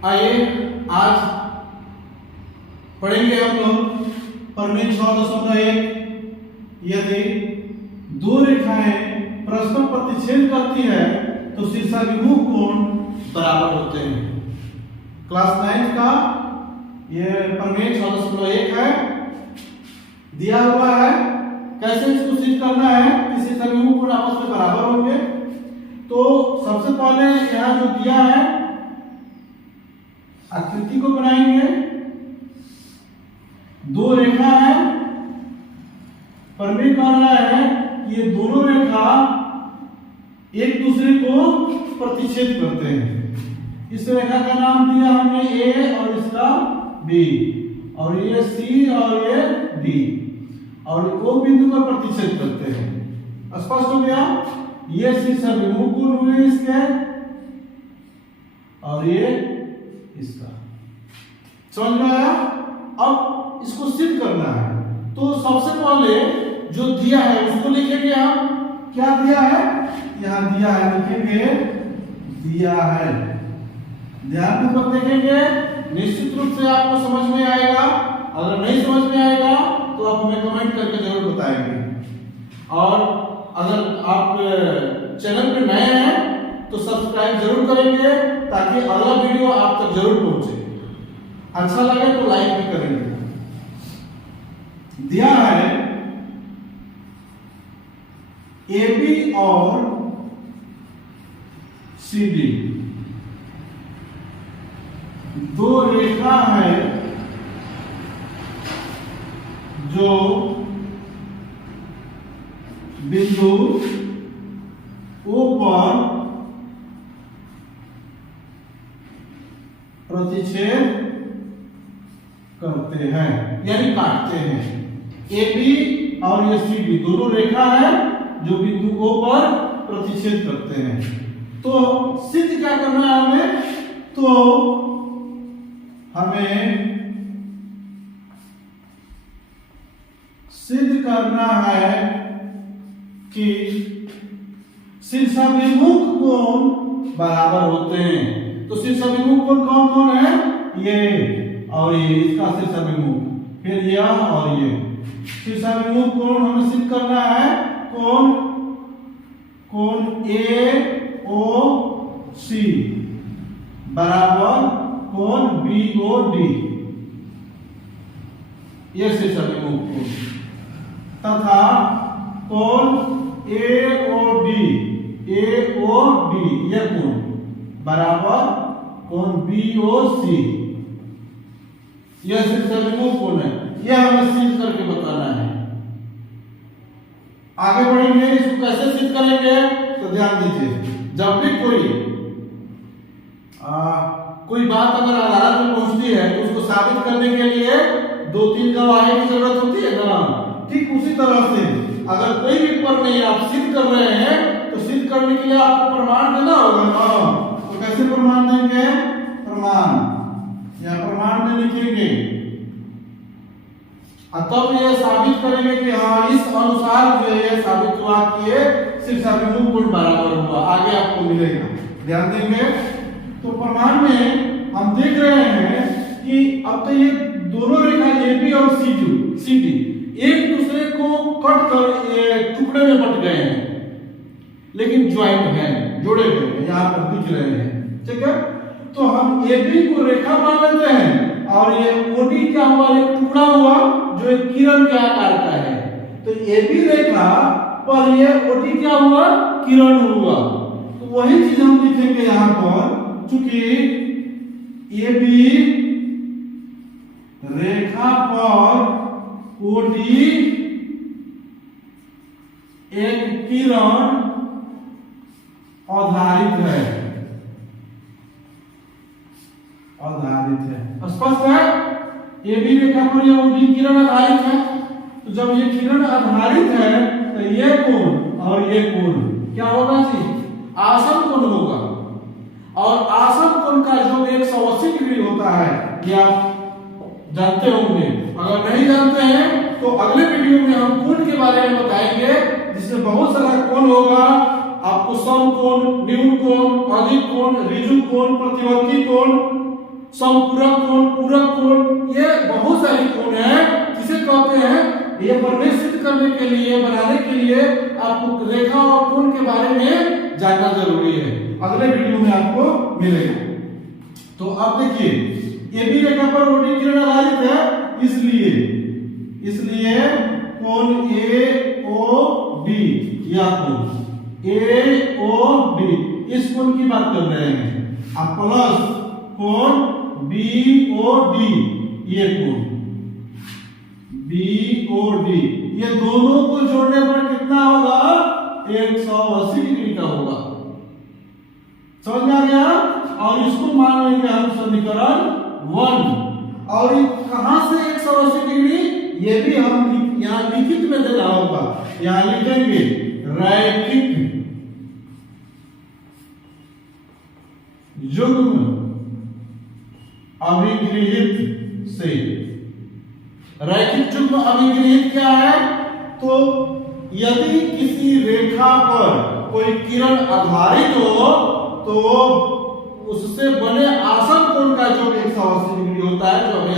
आइए आज पढ़ेंगे हम लोग प्रमेय 6.1। यदि दो रेखाएं परस्पर प्रतिच्छेद करती है तो शीर्षाभिमुख कोण बराबर होते हैं। क्लास 9 का ये प्रमेय 6.1 है, दिया हुआ है। कैसे इसको सिद्ध करना है कि शीर्षाभिमुख कोण आपस में बराबर होंगे। तो सबसे पहले यहाँ जो दिया है आकृति को बनाएंगे। दो रेखा है, प्रमेय कह रहा है कि ये दोनों रेखा एक दूसरे को प्रतिच्छेद करते हैं। इस रेखा का नाम दिया हमने ए और इसका बी, और ये सी और ये डी, और वो बिंदु पर प्रतिच्छेद करते हैं। स्पष्ट हो गया। ये शीर्षाभिमुख कोण हुए इसके, और ये इसका। समझ में आया? अब इसको सिद्ध करना है। तो सबसे पहले जो दिया है उसको लिखेंगे हम। क्या दिया है? यहां दिया है, लिखेंगे दिया है। ध्यानपूर्वक देखेंगे, निश्चित रूप से आपको समझ में आएगा। अगर नहीं समझ में आएगा तो आप हमें कमेंट करके जरूर बताएंगे। और अगर आप चैनल पे नए हैं तो सब्सक्राइब जरूर करेंगे ताकि अगला वीडियो आप तक जरूर पहुंचे। अच्छा लगे तो लाइक भी करेंगे। दिया है AB और CD दो रेखा है जो बिंदु O पर प्रतिच्छेद करते हैं यानी काटते हैं। AB और ये CD दोनों रेखा है जो बिंदु O पर प्रतिच्छेद करते हैं। तो सिद्ध क्या करना है हमें? तो हमें सिद्ध करना है कि शीर्षाभिमुख कोण बराबर होते हैं। तो शीर्षाभिमुख कोण कौन कौन है? ये और ये, इसका शीर्षाभिमुख, फिर यह और ये। शीर्षाभिमुख कोण हमें सिद्ध करना है। कोण AOC बराबर कोण BOD, ये शीर्षाभिमुख कोण, तथा कोण AOD ये कोण बराबर कोण BOC, यह शीर्षाभिमुख कोण है। यह हमें सिद्ध करके बताना है। आगे बढ़ेंगे, इसको कैसे सिद्ध करेंगे तो ध्यान दीजिए। जब भी कोई बात अगर अदालत में पहुंचती है तो उसको साबित करने के लिए 2-3 गवाही की जरूरत होती है ना। ठीक उसी तरह से अगर कोई भी प्रमेय आप सिद्ध कर रहे हैं तो सिद्ध करने के लिए आपको प्रमाण देना होगा ना। तो कैसे प्रमाण देंगे? प्रमाण या प्रमाण में लिखेंगे, तब ये साबित करेंगे कि हाँ इस अनुसार जो ये साबित हुआ कि ये शीर्षाभिमुख कोण बराबर हुआ। आगे आपको मिलेगा, ध्यान देंगे। तो प्रमाण में हम देख रहे हैं कि अब तो ये दोनों रेखा AB और CD एक दूसरे को कट कर ये टुकड़े में बट गए हैं, लेकिन ज्वाइंट हैं, जोड़े गए हैं, यहाँ पर दिख रहे हैं। ठीक है, तो हम AB को रेखा मान लेते हैं और ये OD क्या हुआ? एक टुकड़ा हुआ जो एक किरण के आकार का है। तो AB रेखा पर ये OD क्या हुआ? किरण हुआ। तो वही चीज हम लिखेंगे यहाँ पर, चूंकि AB रेखा पर OD एक किरण आधारित है। स्पष्ट है? AB रेखा पर यह OD किरण आधारित है। तो जब ये किरण आधारित है तो ये कोण और ये कोण क्या होगा जी? आसन कोण होगा। और आसन कोण का जो 180 डिग्री होता है ये आप जानते होंगे। अगर नहीं जानते हैं तो अगले वीडियो में हम कोण के बारे में बताएंगे, जिसमें बहुत सारा कोण होगा। आपको समकोण, न्यून कोण, अधिक कोण, ऋजु कोण, प्रतिवर्ती कोण समपूरक कोण, पूरक कोण, ये बहुत सारे कोण है जिसे कहते हैं। ये प्रमेय सिद्ध करने के लिए, बनाने के लिए आपको रेखा और कोण के बारे में जानना जरूरी है। अगले वीडियो में आपको मिलेगा। तो अब देखिए ये भी रेखा पर ओडी किरण आधारित है, इसलिए कोण ए ओ डी, या कोण ए ओ डी, इस कोण की बात कर रहे हैं। अब प्लस कोण बी ओ डी, ये कोण बी ओ डी, ये दोनों को जोड़ने पर कितना होगा? 180 डिग्री का होगा। समझ में आ गया? और इसको मान लेंगे हम समीकरण 1। और कहां से 180 डिग्री, ये भी हम यहां लिखित में देना होगा। यहां लिखेंगे रैखिक युग्म अभिगृहित से। रैखिक युग्म अभिगृहित क्या है? तो यदि किसी रेखा पर कोई किरण आधारित हो तो उससे बने आसन कोण का जो 180 डिग्री होता है, जो अभी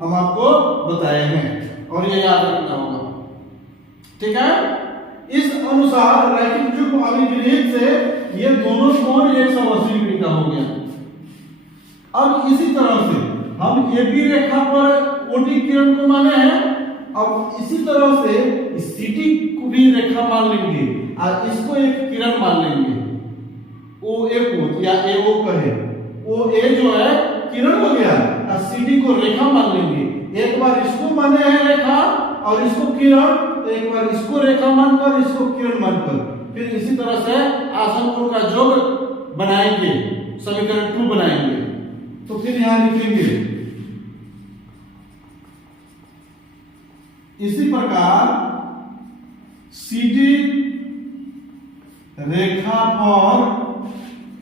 हम आपको बताए हैं, और ये याद रखना होगा। ठीक है? इस अनुसार रैखिक युग्म अभिगृहित से ये दोनों कोण 180 डिग्री का हो गया। अब इसी तरह से हम ये भी रेखा पर ओडी किरण को माने हैं। अब इसी तरह से सीटी को भी रेखा मान लेंगे और इसको एक किरण मान लेंगे। ओ ए को या ए ओ कहे, ओ ए जो है किरण हो गया और सीडी को रेखा मान लेंगे। एक बार इसको माने हैं रेखा और इसको किरण, तो एक बार इसको रेखा मानकर इसको किरण मानकर फिर इसी तरह से आसन कोण का योग बनाएंगे, समीकरण 2 बनाएंगे। तो फिर यहां लिखेंगे इसी प्रकार सीडी रेखा पर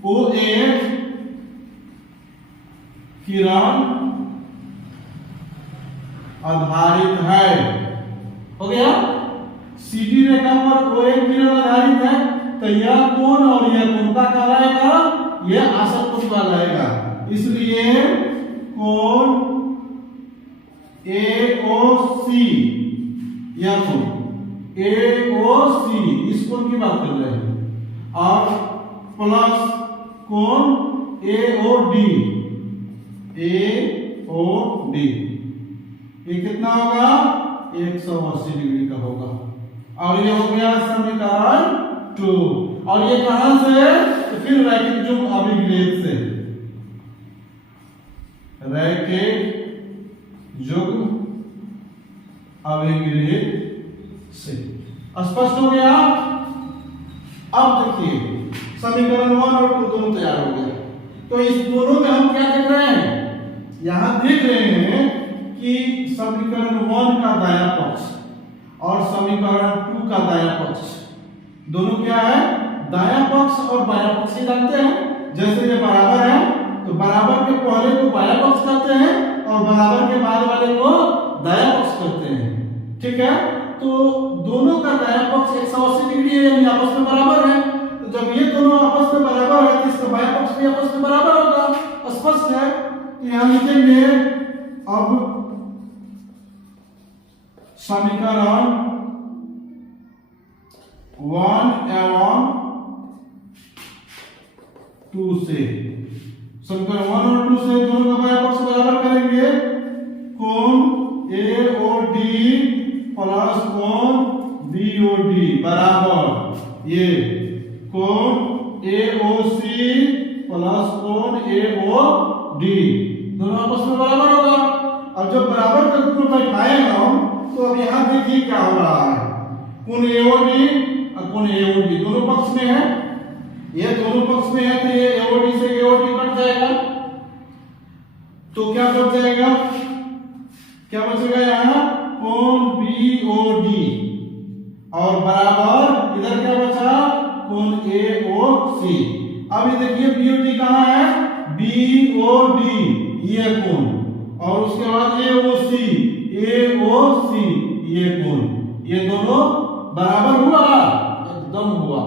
ओ ए किरण आधारित है। हो गया? सीडी रेखा पर ओ ए किरण आधारित है, तो यह कोण और यह कोण का कहलाएगा, यह आसन कोण कहलाएगा। इसलिए कोण AOC, यह कोण AOC, इस कोण की बात कर रहे हैं, और प्लस कोण AOD, ये कितना होगा? 180 डिग्री का होगा। और ये हो गया समीकरण 2। और ये कहां से? तो फिर रैखिक युग्म अभिगृहित से, रैखिक युग्म अभिगृहित से। स्पष्ट हो गया? अब देखिए समीकरण 1 और 2 दोनों तैयार हो गए। तो इस दोनों में हम क्या देख रहे हैं? यहां देख रहे हैं कि समीकरण 1 का दायां पक्ष और समीकरण 2 का दायां पक्ष दोनों क्या है? दायां पक्ष और बायां पक्ष ही जानते हैं। जैसे ये बराबर है तो बराबर के पहले को बायां पक्ष कहते हैं और बराबर के बाद वाले को दायां पक्ष कहते हैं। ठीक है? तो दोनों का दायां पक्ष 180 डिग्री है, यानी आपस में बराबर है। तो जब ये दोनों आपस में बराबर है तो इसका बायां पक्ष भी आपस में बराबर होगा। स्पष्ट है? तो यहां लिखेंगे अब समीकरण 1 एवं 2 से, समीकरण 1 और 2 से दोनों का बायां पक्ष बराबर करेंगे। कोण AOD प्लस कोण BOD बराबर ये कोण AOC प्लस कोण AOD, दोनों आपस में बराबर होगा। अब जब बराबर का को बैठाए हम, तो अब यहां देखिए क्या हो रहा है। कोण AOD और कोण AOD दोनों पक्ष में है, ये दोनों पक्ष में है, तो ये AOD से AOD कट जाएगा। तो क्या बच जाएगा? क्या बचेगा यहां? कोण BOD और बराबर इधर क्या बचा? कोण AOC। अब ये देखिए BOD कहां है? BOD ये कोण, और उसके बाद AOC ये कोण, ये दोनों बराबर हुआ? एकदम हुआ।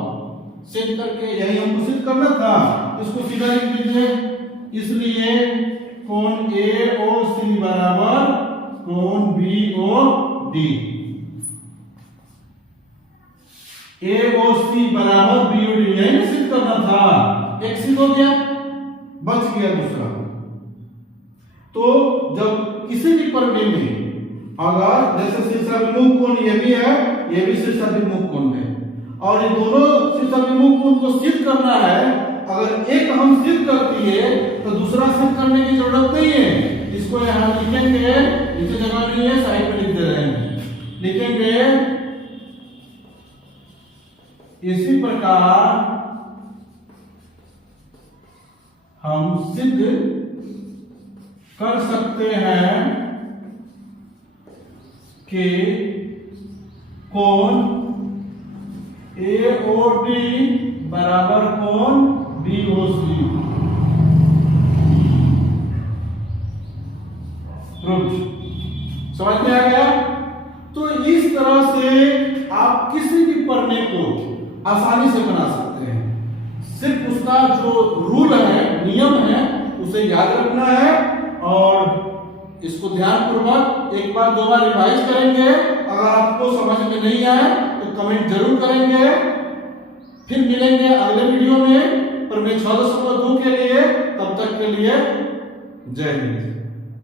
सिद्ध करके, यही हमको सिद्ध करना था, इसको सीधा लिख लीजिए। इसलिए कोण AOC बराबर कोण BOD। AOC बराबर BOD, यही सिद्ध करना था। एक सिद्ध हो गया, बच गया दूसरा। तो जब किसी भी प्रमेय में अगर जैसे शीर्षाभिमुख कोण ये भी है, ये भी शीर्षाभिमुख कोण है, और ये दोनों शीर्षाभिमुख कोण को सिद्ध करना है, अगर एक हम सिद्ध कर दिए तो दूसरा सिद्ध करने की जरूरत नहीं है। इसको यहां लिखेंगे, इसे जगह नहीं है, साइड में लिख दे रहे हैं, लिखेंगे इसी प्रकार हम सिद्ध कर सकते हैं कि कोण AOD बराबर कोण BOC। समझ में आ गया? तो इस तरह से आप किसी भी प्रमेय को आसानी से बना सकते हैं। सिर्फ उसका जो रूल है, नियम है, उसे याद रखना है और इसको ध्यानपूर्वक एक बार दो बार रिवाइज करेंगे। अगर आपको समझ में नहीं आए तो कमेंट जरूर करेंगे। फिर मिलेंगे अगले वीडियो में प्रमेय 6.2 के लिए। तब तक के लिए जय हिंद।